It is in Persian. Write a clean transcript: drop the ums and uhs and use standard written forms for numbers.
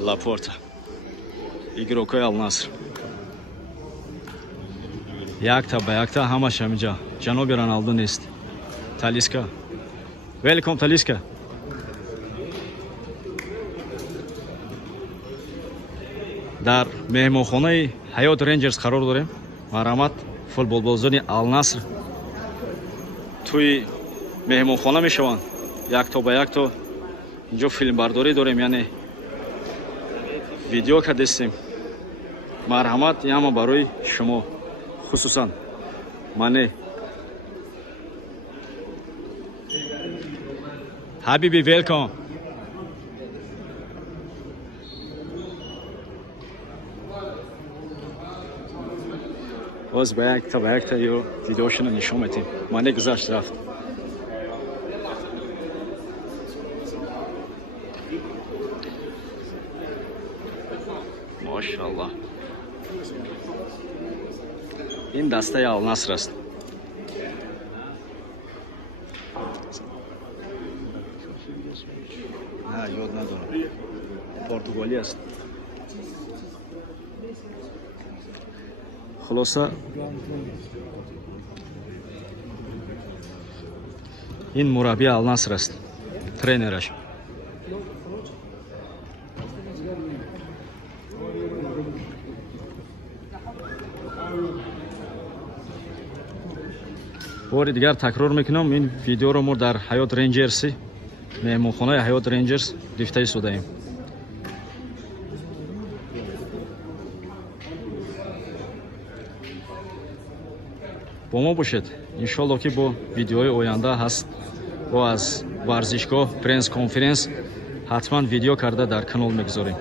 Лапорта. Игрокой Ал-Наср. Якта ба якта ҳамаш ҳаминҷа. Ҷаноби Роналду нест. Талиска. Welcome Талиска. Дар меҳмонхонаи Ҳаёт Рейнҷерс қарор дорем. Марҳамат, футболбозони Ал-Наср туи меҳмонхона мешаванд. Якто ба якто инҷо филмбардорӣ дорем, яъне видео кардестем. Марҳамат, яма барои шумо хусусан мане. Ҳабиби welcome. باز با یک تا یو ویدیوشون رو نشون میدیم. مانه گذاشت رفت. ماشاءالله. این دسته Al-Nasr است. نه یاد ندارم. پرتغالی است. خلاصه این مربی Al-Nasr است، ترینرش. بار دیگر تکرار میکنم این ویدیو رو ما در حیات رنجرسی، مهمانخانه حیات رنجرز دیفته سوده ایم. با ما باشید انشالله که با ویدیوهای آینده هست و از ورزشگاه پرنس کنفرانس حتما ویدیو کرده در کانال میگذاریم.